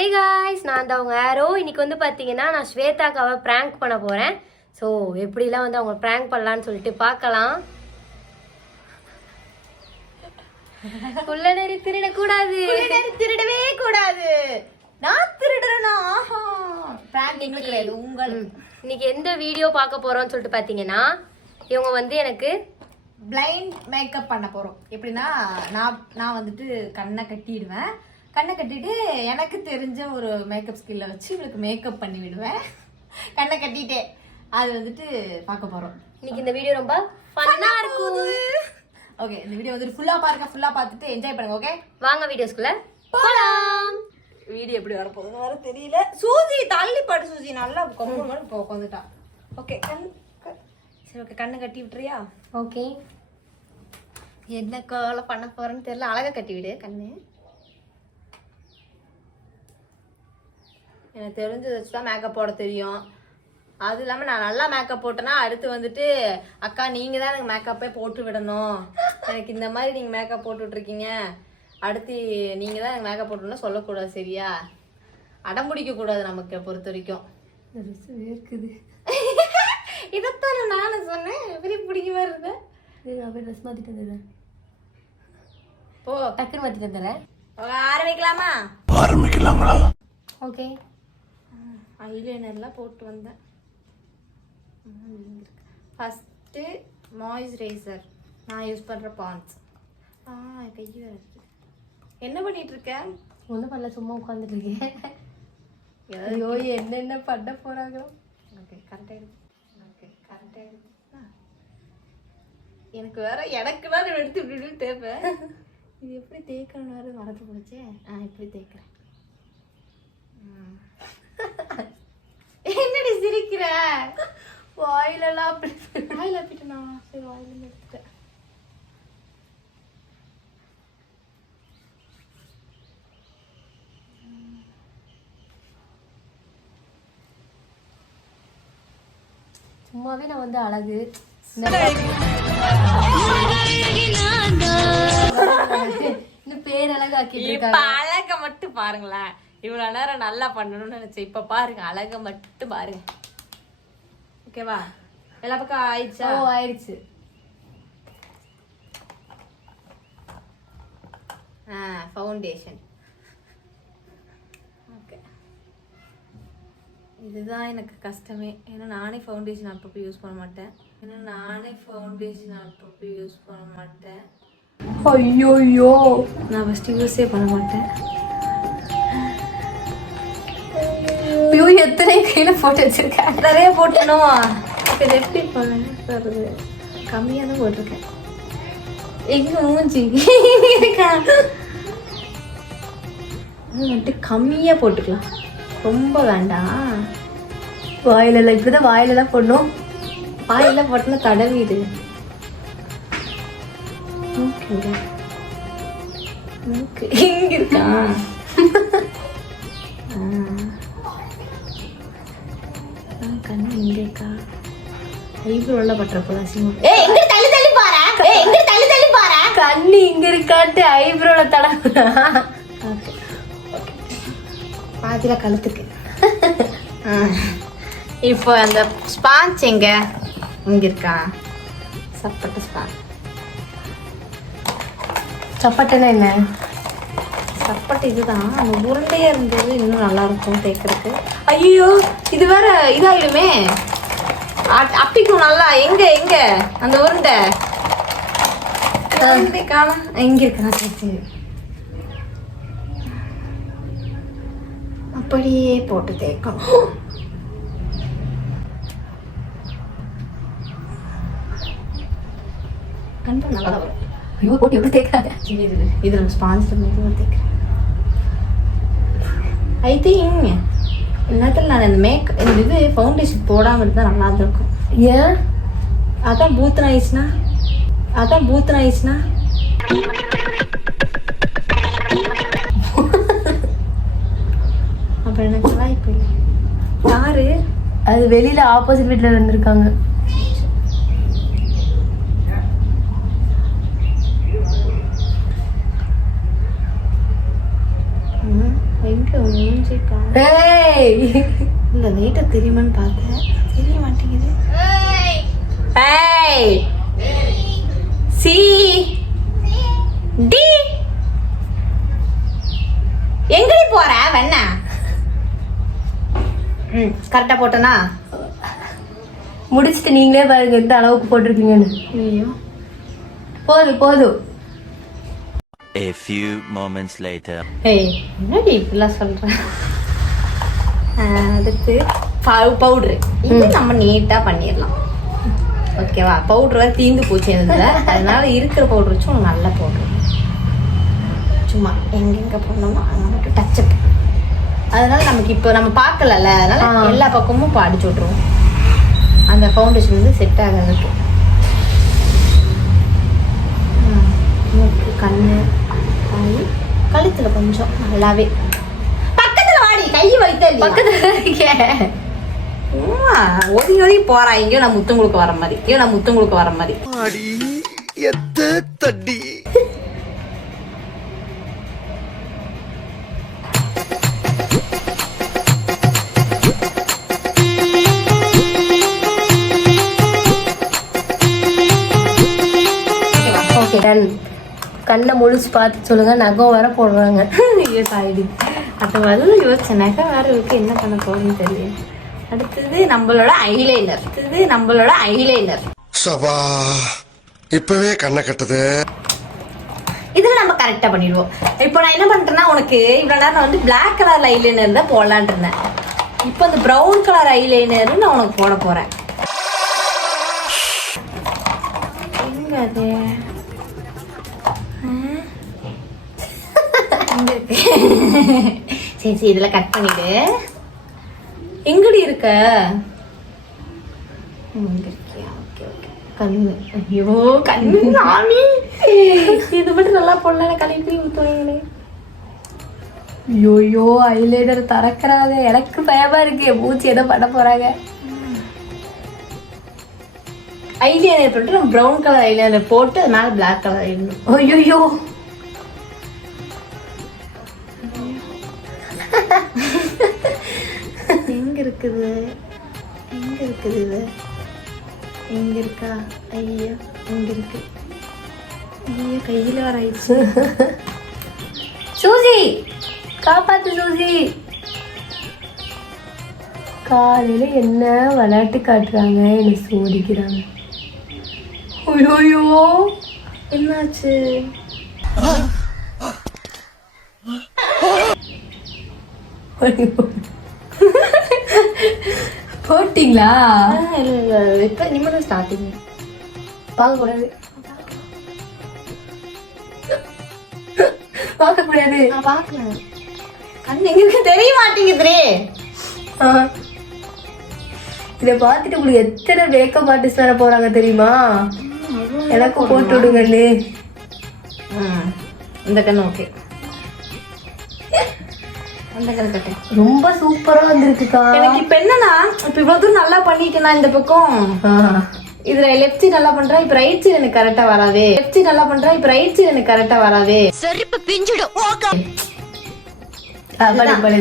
Hey guys, நான் தான் அவங்க ஆரோ. இன்னைக்கு வந்து பார்த்தீங்கன்னா நான் ஸ்வேதாக்காவை ப்ராங்க் பண்ண போகிறேன். ஸோ எப்படிலாம் வந்து அவங்க ப்ராங்க் பண்ணலான்னு சொல்லிட்டு பார்க்கலாம். குள்ளநரி திருடக்கூடாது, திருடவே கூடாது. நான் திருடுறேனா? ப்ராங்க் எங்களுக்கு கிடையாது, உங்களுக்கு. இன்னைக்கு எந்த வீடியோ பார்க்க போகிறோம்னு சொல்லிட்டு பார்த்தீங்கன்னா, இவங்க வந்து எனக்கு பிளைண்ட் மேக்கப் பண்ண போறோம். எப்படின்னா நான் வந்துட்டு கண்ணை கட்டிடுவேன். கண்ணை கட்டிட்டு எனக்கு தெரிஞ்ச ஒரு மேக்கப் ஸ்கில்ல வச்சு இவளுக்கு மேக்கப் பண்ணி விடுவேன். கண்ணை கட்டிட்டே அது வந்துட்டு பார்க்க போறோம். இன்னைக்கு இந்த வீடியோ ரொம்ப ஃபன்னா இருக்கும். ஓகே, இந்த வீடியோ வந்துட்டு ஃபுல்லா பாருங்க, ஃபுல்லா பார்த்துட்டு என்ஜாய் பண்ணுங்க. ஓகே, வாங்க வீடியோஸ்குள்ள போலாம். வீடியோ எப்படி வர போகுதுன்னு வர தெரியல. சூசி தள்ளி பாட்டு, சூசி நல்லா கொம்பு மாதிரி இப்போ உட்காந்துட்டா. ஓகே, சரி, ஓகே, கண்ணை கட்டி விட்டுறியா? ஓகே, என்ன கோலை பண்ண போறேன்னு தெரியல. அழகா கட்டி விடு கண்ணு. எனக்கு தெரிஞ்சதை வச்சு தான் மேக்கப் போட தெரியும். அது இல்லாமல் நான் நல்லா மேக்கப் போட்டேன்னா அடுத்து வந்துட்டு அக்கா நீங்கள் தான் எனக்கு மேக்கப்பே போட்டு விடணும், எனக்கு இந்த மாதிரி நீங்கள் மேக்கப் போட்டு விட்ருக்கீங்க, அடுத்து நீங்கள் தான் எனக்கு மேக்கப் போட்டுனா சொல்லக்கூடாது. சரியா? அடம் பிடிக்கக்கூடாது நமக்கு பொறுத்த வரைக்கும். இருக்குது. இதைத்தானே நானும் சொன்னேன். எப்படி பிடிக்க வருது? அப்படியே ட்ரெஸ் மாற்றிட்டு வந்துடுறேன். போ, டக்குன்னு மாற்றிட்டு வந்துடுறேன். ஆரம்பிக்கலாமா? ஆரம்பிக்கலாங்களா? ஓகே, ஐலைனர்லாம் போட்டு வந்தேன். ஃபஸ்ட்டு மாய்ஸ்சரைசர் நான் யூஸ் பண்ணுற பான்ஸ். கை வேறு இருக்குது. என்ன பண்ணிட்டு இருக்கேன்? ஒன்றும் பண்ணல, சும்மா உட்காந்துட்டு இருக்கேன். ஐயோ, என்னென்ன பண்ண போகிறாங்களோ. ஓகே, கரெக்டாக இருக்கு. ஓகே, கரெக்டாக இருக்கு. எனக்கு வேற எனக்கு வேற எடுத்து இப்படி தேவை. இது எப்படி தேய்க்கணும் வேறு மறந்து போச்சே. இப்படி தேய்க்கிறேன். என்னடி சிரிக்கிற? வாயிலெல்லாம் அப்படி வாயில் அப்பிட்டேனா? சரி, வாயில் எடுத்துட்டேன். சும்மாவே நான் வந்து அழகு இன்னும் பேரழகாக்கி இப்ப அழக மட்டும் பாருங்களேன். இவ்வளவு நேரம் நல்லா பண்ணணும்னு நினைச்சேன். இப்ப பாருங்க, அழக மட்டும் பாருங்க. ஓகேவா? எல்லா பக்கம் ஆயிடுச்சா? ஓ, ஆயிடுச்சு. ஃபவுண்டேஷன். ஓகே, இதுதான் எனக்கு கஷ்டமே. ஏன்னா நானே ஃபவுண்டேஷன் அப்பப்போ யூஸ் பண்ண மாட்டேன். ஐயோ, நான் ஃபஸ்ட்டு யூஸே பண்ண மாட்டேன். ஐயோ, எத்தனை கையில போட்டு வச்சிருக்கேன். நிறைய போட்டணும். இது எப்படி பண்ணுறது? கம்மியாக தான் போட்டிருக்கேன். எங்க மூஞ்சி இருக்கா? வந்துட்டு கம்மியாக போட்டுக்கலாம், ரொம்ப வேண்டாம். வாயிலெல்லாம் இப்படிதான் வாயிலெல்லாம் போடணும். வாயில போட்டோன்னா தடவிடு. இங்க இருக்கா? கண்ணு இங்க இருக்கா? ஐப்ரோல பட்டுற போல அசிங்கம். எங்க தள்ளி தள்ளி பாரு. எங்க தள்ளி தள்ளி பாரு. கண்ணு இங்க இருக்காட்டு ஐப்ரோல தடவை. ஓகே, பாதியில கழுத்துக்கு. இப்போ அந்த ஸ்பாஞ்ச் எங்க? இங்க இருக்கா? சப்பட்ட ஸ்பாஞ்ச். சப்பட்டனா என்ன? சப்பட்டு இதுதான். அந்த உருண்டையா இருந்தது இன்னும் நல்லா இருக்கும் தேய்க்கிறதுக்கு. ஐயோ, இது வேற இதாயிடுமே. அப்பிக்கும் நல்லா. எங்க எங்க அந்த உருண்டை? காணும். எங்க இருக்கா? சரி, அப்படியே போட்டு தேய்க்கணும். கண்டிப்பா நல்லா வரும். ஐயோ, போட்டு எப்படி தேய்க்காத. இது ஸ்பான்சர் தேய்க்கிறேன். ஐ திங்க் இந்நேரத்தில் நான் இந்த இது ஃபவுண்டேஷன் போடாமல் இருந்தால் நல்லா இருந்திருக்கும். ஏன்? அதான் பூத்தன் ஆயிடுச்சுன்னா அப்புறம் எனக்கு வாய்ப்பு இல்லை. யாரு அது? வெளியில ஆப்போசிட் வீட்டுல இருந்திருக்காங்க. எங்க மூஞ்சிக்கா ஏய் இல்ல லைட்டா தெரியுமான்னு பார்த்தேன், தெரிய மாட்டேங்குது. ஏய் சி டி எங்கடி போற வெண்ணா? கரெக்டா போட்டனா? முடிச்சிட்டு நீங்களே பாருங்க எந்த அளவுக்கு போட்டிருக்கீங்கன்னு. ஐயோ போதும். A few moments later. ஏய் என்னடி இப்படிலாம் சொல்ற? அடுத்து பவுட்ரு, இது நம்ம நீட்டா பண்ணிடலாம். ஓகேவா? பவுட்ரு வேறு தீந்து போச்சு இதில், அதனால இருக்கிற பவுட்ரு வச்சு உனக்கு நல்லா பவுட்ரு சும்மா எங்கெங்க போடணுமோ அங்கே மட்டும் டச்சப். அதனால நமக்கு இப்போ நம்ம பார்க்கலல்ல, அதனால எல்லா பக்கமும் இப்போ அடிச்சு விட்ருவோம். அந்த ஃபவுண்டேஷன் வந்து செட் ஆகிறதுக்கு மூக்கு, கண்ணு, வாய், கழுத்தில் கொஞ்சம் நல்லாவே. பக்கத்தில் வாடி, கை வைத்த பக்கத்துல இருக்கேன். ஒதுங்கி போறா. எங்கேயோ நான் முத்தம் கொடுக்க வர மாதிரி, அடி எத்த தடி. Okay done. கண்ணை முழிச்சு பார்த்து சொல்லுங்க. நகம் வர போடுறாங்க. ஐயோ சாரிடி, அந்த மாதிரி யோசிச்சேன். நகை வேற இருக்கு, என்ன பண்ண போறேன்னு தெரியல. அடுத்தது நம்மளோட ஐலைனர். சபா இப்பவே கண்ணை கட்டுது. இதுல நம்ம கரெக்டா பண்ணிடுவோம். இப்போ நான் என்ன பண்றேன்னா, உனக்கு இவ்வளவு நேரம் வந்து பிளாக் கலர் ஐலைனர் தான் போடலான் இருந்தேன். இப்போ அந்த ப்ரௌன் கலர் ஐலைனர் நான் உனக்கு போட போறேன். எங்க அது? சரி இதுல கட் பண்ணிடு. எங்கடி இருக்க? கண்ணு. ஐயோ கண்ணு சாமி, இது மட்டும் நல்லா போடல. கழுவி ஊத்துவீங்களே. ஐயோ ஐலைனர் திறக்கிறாங்க. எனக்கு பயமா இருக்கு, மூச்சு எதை பண்ண போறாங்க. ஐலைனர் போட்டு நம்ம ப்ரௌன் கலர் ஐலைனர் போட்டு அது மேல பிளாக் கலர் ஐலைனர். ஐயோ எங்க இருக்குது இது? எங்க இருக்கா? ஐயோ எங்க இருக்கு? ஐயோ கையில வர ஆயிடுச்சு. சூசி காப்பாத்து சூசி. காலையில என்ன விளையாட்டு காட்டுறாங்க, என்ன சோடிக்கிறாங்க. ஐயோ என்னாச்சு? போட்டிங்களா? இல்ல இப்ப இனிமேல் ஸ்டார்டிங் பார்க்க கூடாது. பார்க்க கூடாது. நான் பாக்கல. கண்ணு எங்க இருக்கு தெரிய மாட்டேங்குதுரே. இதை பார்த்துட்டு உங்களுக்கு எத்தனை மேக்கப் ஆர்டிஸ்ட் வர போறாங்க தெரியுமா? எனக்கு போட்டு விடுங்கன்னு. இந்த கண்ணு ஓகே. அந்த கண்ணு கட்டு ரொம்ப சூப்பரா வந்திருக்குக்கா. எனக்கு இப்ப என்னன்னா, இப்ப இவ்வளவு தூரம் நல்லா பண்ணிட்டேன்னா இந்த பக்கம் இதுல லெஃப்ட் சைடு நல்லா பண்றா, இப்ப ரைட் சைடு எனக்கு கரெக்டா வராதே. லெஃப்ட் சைடு நல்லா பண்றா, இப்ப ரைட் சைடு எனக்கு கரெக்டா வராதே. செருப்பு பிஞ்சிடும்.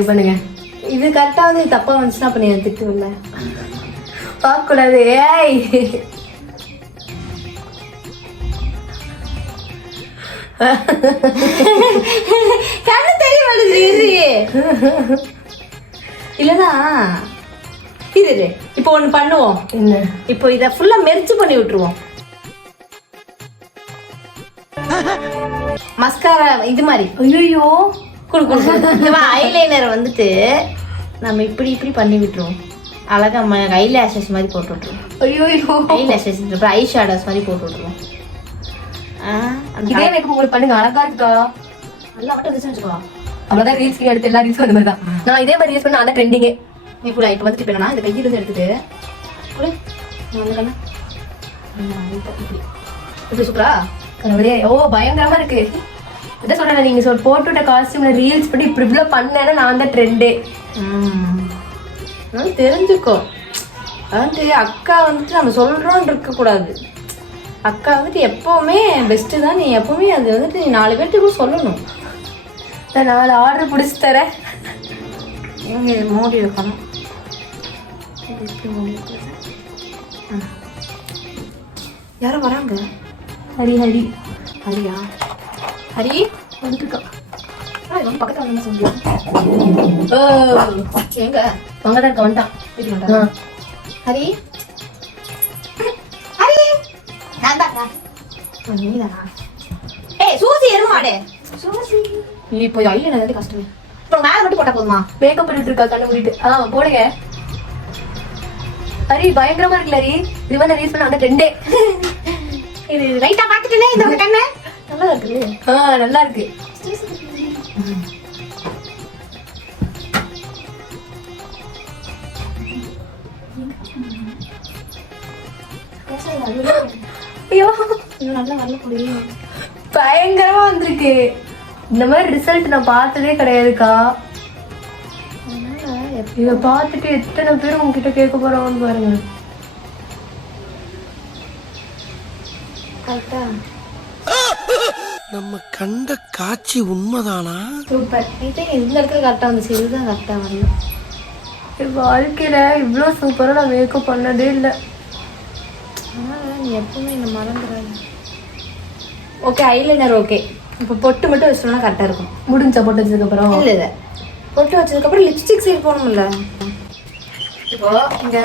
பண்ணுங்க. இது கரெக்டா வந்து தப்பா வந்துச்சுன்னா அப்ப நீ திட்டுவில்ல. பார்க்க கூடாது. ஏய் கண்ணு தெரிய மாட்டேங்குது. இல்லனா இது இப்போ ஒண்ணு பண்ணுவோம். என்ன? இப்போ இத ஃபுல்லா மெர்ஜ் பண்ணி விட்டுருவோம். மஸ்காரா இது மாதிரி. ஐயோ குடு ஐலைனர் வந்துட்டு நம்ம இப்படி இப்படி பண்ணி விட்டுருவோம். அழகா ஐ லேஷஸ் மாதிரி போட்டு விட்டுருவோம். ஐயோ ஐ லேஷஸ் ஐ ஷேடோஸ் மாதிரி போட்டு விட்டுருவோம். இதே மேக்கப் உங்களுக்கு பண்ணுங்க, அழகா இருக்கா. நல்லா மட்டும் வச்சுக்கோ. அவ்வளவுதான். ரீல்ஸ் எடுத்து எல்லா ரீல்ஸும் அந்த மாதிரி தான். நான் இதே மாதிரி ரீல்ஸ் பண்ண அதான் ட்ரெண்டிங்கே. நீ கூட இப்போ வந்துட்டு என்னன்னா இந்த கையிலிருந்து எடுத்துட்டு இப்படி சூப்பரா கடவுளே. ஓ பயங்கரமா இருக்கு. இதான் சொல்றேன், நீங்க போட்டு விட்ட காஸ்டியூம்ல ரீல்ஸ் பண்ணி இப்படி இவ்வளவு பண்ணேன்னா நான் தான் ட்ரெண்டே. தெரிஞ்சுக்கோ. அதாவது அக்கா வந்துட்டு நம்ம சொல்றோம்னு இருக்க கூடாது. அக்கா வந்துட்டு எப்பவுமே பெஸ்ட் தான். நீ எப்பவுமே அது வந்துட்டு நீ 4 பேர்த்துக்கும் சொல்லணும். நான் 4 ஆர்டர் பிடிச்சி தரேன். இங்கே மூடி வைக்கணும். இது எப்படி மூடி வைக்கிறது? யாரும் வராங்க? ஹரி ஹரி ஹரியா? ஹரி வந்துருக்கா? பக்கத்தில் வந்து சொல்லியா? எங்க அங்கதான் இருக்க வந்துட்டான். வீட்டுக்கு வந்துட்டான். ஹரி ஹரி நான் தான். நீதானா? ஏய் சூசி எருமாடே. சூசி நீ இப்போ ஐலண்ட் வந்து கஷ்டமே. இப்போ மேல மட்டும் போட்டா போதுமா? மேக்கப் பண்ணிட்டு இருக்கா கண்ணு மூடிட்டு. போடுங்க. ஹரி பயங்கரமா இருக்குல்ல ஹரி. இது வந்து ரீல்ஸ் பண்ண அந்த ட்ரெண்டே. இது ரைட்டா பாத்துட்டேனே இந்த கண்ணு. நல்லா இருக்கு. நல்லா இருக்கு. ஐயோ நல்லா வரல போடி. பயங்கரமா வந்திருக்கு. இந்த மாதிரி ரிசல்ட் நான் பார்த்ததே கிடையாதுக்கா. இத பார்த்துட்டு எத்தனை பேர் உங்ககிட்ட கேட்க போறாங்கன்னு பாருங்க. கரெக்டா நம்ம கண்ட காட்சி உண்மைதானா? சூப்பர். இது இதுல இருக்கிறது கரெக்டா வந்துச்சு. இதுதான் கரெக்டா வரணும். வாழ்க்கையில இவ்வளோ சூப்பரா நான் மேக்கப் பண்ணதே இல்லை. ஆனால் நீ எப்பவுமே என்ன மறந்துடாது. Okay eyeliner okay. இப்போ பொட்டு மட்டும் வச்சோம்னா கரெக்டாக இருக்கும். முடிஞ்சா போட்டு வச்சதுக்கு அப்புறம் இல்லை இல்லை பொட்டு வச்சதுக்கப்புறம் லிப்ஸ்டிக் சைடு போகணும்ல. இப்போ இங்கே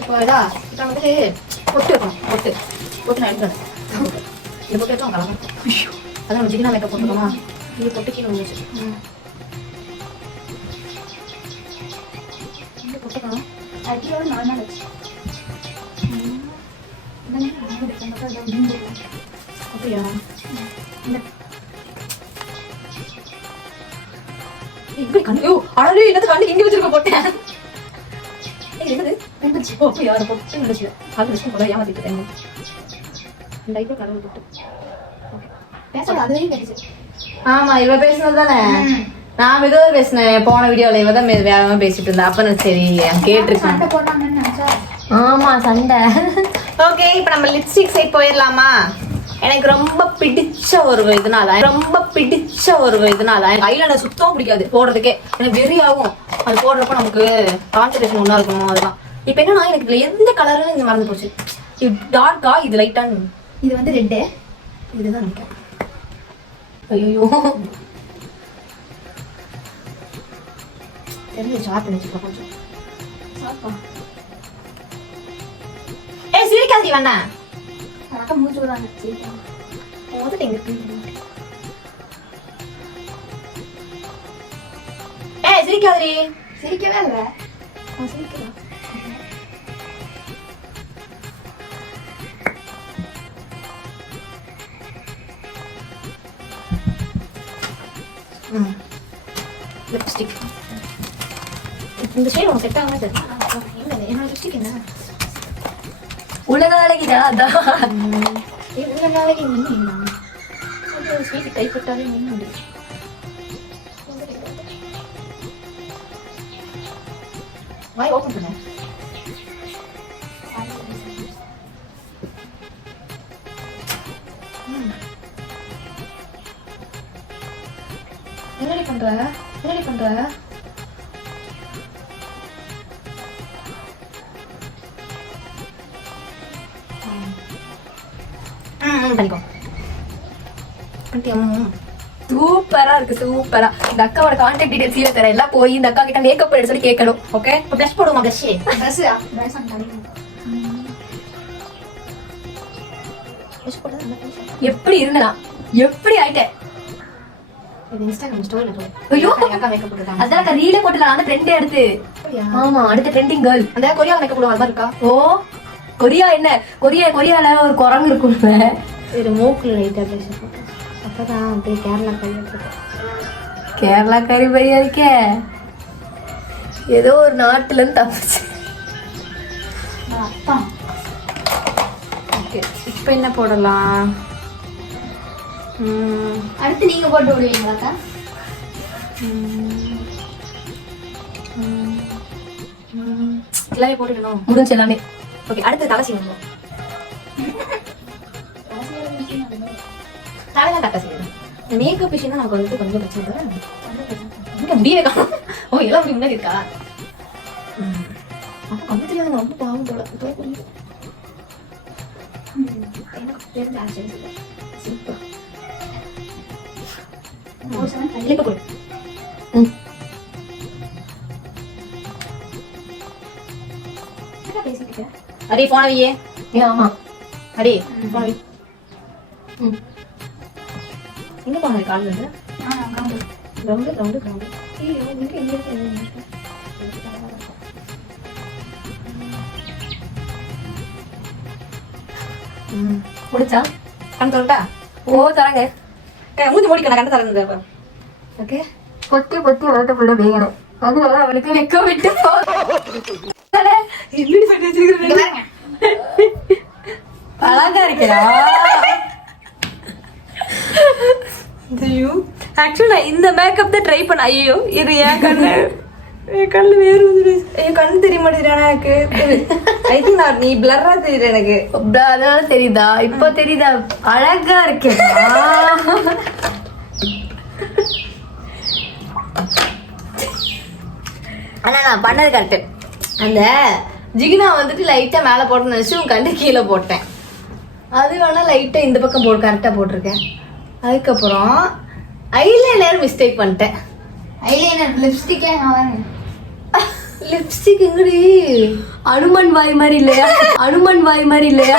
இப்போ இதா இப்போ வந்துட்டு பொட்டு வைக்கணும். பொட்டு பொட்டு நான் எடுக்கணும். இந்த பொட்டு வச்சோம் கலகம். அதான் நம்ம ஜிகினா மேக்கப் போட்டுக்கோமா? இது பொட்டு கீழே வந்துச்சு. இந்த பொட்டுக்கணும் அடியோட நார்மல் வச்சு அப்படியா? இப்படி கண்ணு அழகு என்னது கண்ணு இங்க வச்சிருக்க போட்டேன். என்னது வந்துச்சு? ஓ அப்படியா? அதை போட்டு வந்துச்சு. அது வச்சு போல ஏமாத்திட்டு இருக்கேன். இந்த ஐடியா கடவுள் போட்டு பேசல அதுவே கிடைச்சு. ஆமா இவ பேசுனது தானே. நான் மெதுவா பேசினேன் போன வீடியோல. இவ தான் வேகமா பேசிட்டு இருந்தா. அப்ப நான் சரி கேட்டிருக்கேன். ஆமா சண்டை. ஓகே இப்போ நம்ம லிப்ஸ்டிக் சைட் போயிடலாமா? எனக்கு ரொம்ப பிடிச்ச ஒரு இதனால எனக்கு ஐலைனர் சுத்தம் பிடிக்காது போடுறதுக்கே. எனக்கு வெறியாகும் அது போடுறப்ப. நமக்கு கான்சன்ட்ரேஷன் ஒன்றா இருக்கணும். அதெல்லாம் இப்போ என்னன்னா எனக்கு இதுல எந்த கலரும் இங்க மறந்து போச்சு. இது டார்க்கா இது லைட்டான. இது வந்து ரெட்டு. இதுதான் நினைக்கிறேன். ஐயோ தெரிஞ்சு ஷார்ப் பண்ணி வச்சுக்கோ கொஞ்சம். ஏய் சிரிக்காதி வேணா. அக்கா மூஞ்சி வராங்க. சிரிக்காம போதுட்டு எங்க இருக்கு? ஏய் சிரிக்காதடி. சிரிக்கவே இல்ல. நான் சிரிக்கிறேன். லிப்ஸ்டிக் இந்த ஷேட் உனக்கு செட் ஆகாது. என்னோட லிப்ஸ்டிக் என்ன உலக அழகிதா அதான். இவ்வளோ நாளைக்கு நின்று ஸ்வீட் கைப்பட்டாலே நின்று வாய் ஓப்பன் பண்ண. என்னடி பண்ற? பண்ணிக்கோ. சூப்பரா இருக்கு சூப்பரா. இந்த அக்காவோட கான்டாக்ட் டீடைல்ஸ் கீழே தரேன். எல்லாம் போய் இந்த அக்கா கிட்ட மேக்கப் பண்ண சொல்லி கேட்கணும். ஓகே இப்போ ப்ளஷ் போடுமா? ப்ளஷ் எப்படி இருந்தா எப்படி ஆயிட்டேன். இன்ஸ்டாகிராம் ஸ்டோரியில போடு. ஐயோ அக்கா மேக்கப் போட்டுருக்காங்க. அதான் ரீலே போட்டுலாம் அந்த ட்ரெண்ட் எடுத்து. ஆமா அடுத்த ட்ரெண்டிங் கேர்ள். அந்த கொரியா மேக்கப் போடுவாங்க அது இருக்கா? ஓ கொரியா என்ன கொரியால ஒரு குரங்கு இருக்குல்ல. இது மூக்குல லைட்டா பேச போட்டு அப்பதான் அப்படியே கேரளா கறி பையா இருக்கே. ஏதோ ஒரு நாட்டுல இருந்து தப்பிச்சு. இப்போ என்ன போடலாம்? அடுத்து நீங்க போட்டு விடுவீங்களாக்கா? எல்லாமே போட்டுக்கணும். முடிஞ்சு எல்லாமே. ஓகே அடுத்து தலை செய்யணும். தலைதான் கட்ட செய்யணும். மேக்கப் விஷயம் தான் நமக்கு வந்து கொஞ்சம் பிரச்சனை. முடியே காணும். ஓ எல்லாம் அப்படி முன்னாடி இருக்கா? அப்ப கண்ணு தெரியாத ரொம்ப பாவம் போல. அடி போன வையே. ஆமா அடி போன வை. எங்க போன கால் வந்து ரவுண்டு ரவுண்டு ரவுண்டு. முடிச்சா கண் தொடட்டா? ஓ தரங்க. மூஞ்சி மூடிக்கணும், கண்ணை திறந்து. ஓகே, பொத்தி பொத்தி வளர்த்த புள்ள வேகணும். அதனால அவளுக்கு வெக்க விட்டு அழகா இருக்கிறா. ஐயோ ஆக்சுவலி நான் இந்த மேக்கப் தான் ட்ரை பண்ண. ஐயோ இது என் கண்ணு வேறு என் கண்ணு தெரிய மாட்டேங்கிறா எனக்கு. ஐ திங்க் நான் நீ பிளர்ரா தெரியுற எனக்கு. அதனால தெரியுதா? இப்போ தெரியுதா? அழகா இருக்கேன். ஆனா நான் பண்ணது கரெக்டு. அந்த ஜிகினா வந்துட்டு லைட்டா மேல போட்டேன்னு நினைச்சு உன் கண்ணு கீழே போட்டேன். அது வேணா லைட்டா இந்த பக்கம் கரெக்டா போட்டிருக்கேன். அதுக்கப்புறம் ஐலைனர் மிஸ்டேக் பண்ணிட்டேன். ஐலைனர் லிப்ஸ்டிக்கே லிப்ஸ்டிக் எங்கடி? அனுமன் வாய் மாதிரி இல்லையா? அனுமன் வாய் மாதிரி இல்லையா?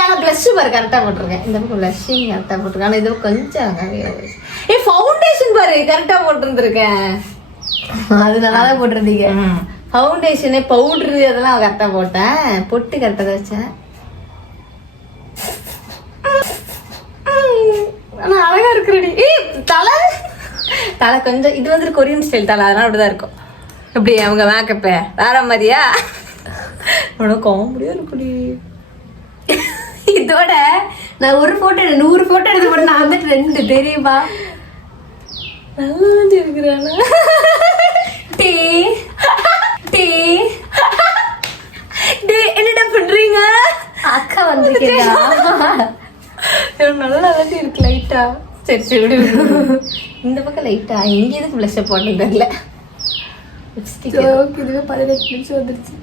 ஆனா பிளஷ் பாரு கரெக்டா போட்டிருக்கேன். இந்த பக்கம் பிளஷிங் கரெக்டா போட்டிருக்கேன். ஆனா இது கொஞ்சம் ஃபவுண்டேஷன் பாரு கரெக்டா போட்டிருந்திருக்கேன். அது நல்லா போட்டிருந்தீங்க. ஃபவுண்டேஷனு பவுடரு அதெல்லாம் கரெக்டா போட்டேன். பொட்டு கரெக்டா தான் வச்சேன். ஆனா அழகா இருக்கிறடி. தலை தலை கொஞ்சம் இது வந்துட்டு கொரியன் ஸ்டைல் தலை, அதனால அப்படிதான் இருக்கும். எப்படி அவங்க மேக்கப்ப வேற மாதிரியா? உனக்கு காமெடியா இருக்குடி. இதோட நான் ஒரு போட்டோ 100 போட்டோ எடுத்து போட்டு நான் வந்துட்டு 2 தெரியுமா? நல்லா இருக்கிறானா? டீ டீ என்னடா பண்றீங்க? அக்கா வந்திருக்கீங்களா? நல்லா இருக்கு லைட்டா. சரி சரி இந்த பக்கம் லைட்டா. இங்க எதுக்கு பிளஷ் போட்டது தெரியல. இதுவே 18 நிமிஷம் வந்துருச்சு.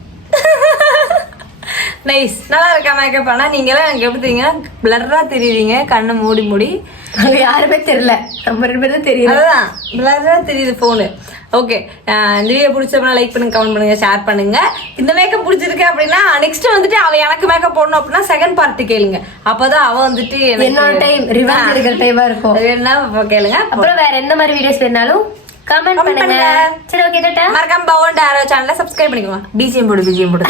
நைஸ், நல்லா இருக்கா மேக்கப்? ஆனா நீங்க எல்லாம் எனக்கு எப்படி தெரியுங்க, பிளர்ரா தெரியுறீங்க கண்ணை மூடி மூடி. அங்க யாருமே தெரியல, நம்ம 2 பேரும் தெரியும். அதுதான் பிளர்ரா தெரியுது போனு. ஓகே, இந்த வீடியோ பிடிச்சப்பனா லைக் பண்ணுங்க, கமெண்ட் பண்ணுங்க, ஷேர் பண்ணுங்க. இந்த மேக்கப் பிடிச்சிருக்கு அப்படின்னா நெக்ஸ்ட் வந்துட்டு அவ எனக்கு மேக்கப் போடணும் அப்படின்னா செகண்ட் பார்ட் கேளுங்க. அப்பதான் அவ வந்துட்டு என்னோட டைம் ரிவெஞ்ச் எடுக்கிற டைமா இருக்கும். வேணா கேளுங்க. அப்புறம் வேற என்ன மாதிரி வீடியோஸ் வேணாலும் கமெண்ட் பண்ணுங்க. சரி ஓகே டாடா. மறக்காம பவுண்ட் ஆரோ சேனலை சப்ஸ்கிரைப் பண்ணிக்கோங்க. பிஜிஎம் போடு.